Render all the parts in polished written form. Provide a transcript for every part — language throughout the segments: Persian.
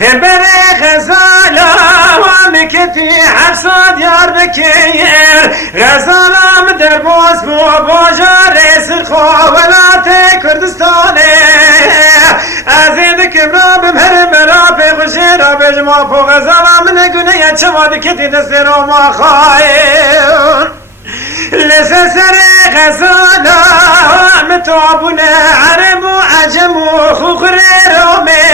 بره غزالا ومكتي حفصاد يار بكير غزالا مدر بوز بو باجار سرخو ولات كردستاني ازيدك مراب مهر مراب غشير بجمع فو غزالا من قنية شواد كتي دستر وما خاير لسسر غزالا متعبنا عرب وعجم وخخر رومي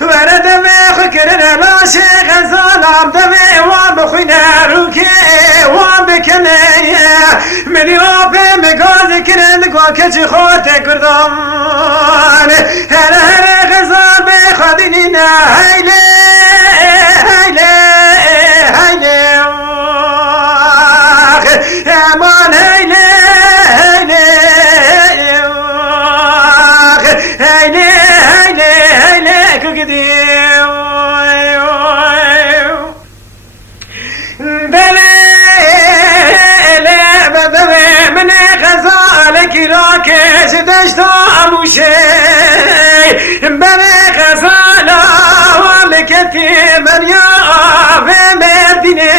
ورد بخكرنا لاشي غزالا بدمي وبخنا روكي وبكني من يوم مقاذ كرن قوكتي خوتي كردان هر هر غزال بخدينينا هيلي هيلي هيلي امان هيلي هيلي هيلي هيلي هيلي كوكدي من غزالك راكش دشت أبوشي بني غزالة ومكتي من يا في مرديني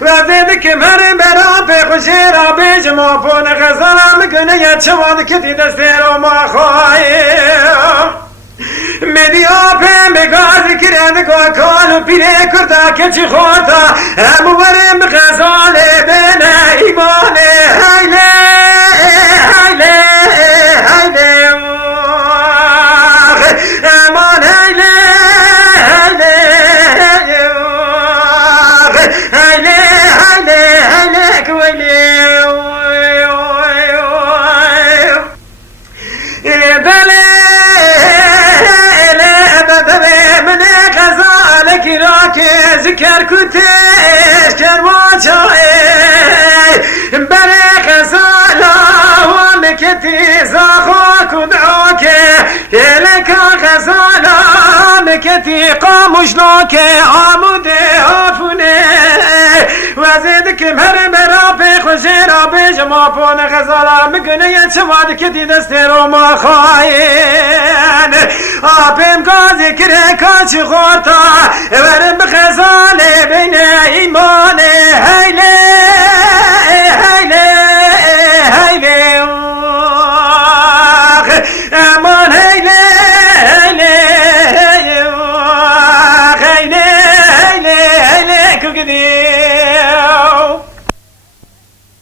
وزيدك مر برا بخشيرا بجمع فون غزالة مكنية شواد كتي دستير وما خايف مديا به مگاز کرد کو کالو پیره کرده کچی خوتا همو برم غزال بین ایمان هیله هیله هیله امان هیله هیله هیله هیله هیله کویلی بله ذكر كتير كرواجاي بري غزالة ومكتي زاخوك ودعوك لك غزالة مكتي قاموشنوك عمودي عفوني وزيدك مهر مرابي خجيرا بجمع فون غزالة مقنية شواد كتي دستير وما خاين آبم قازي كريكاتي غوتا ورم غزالة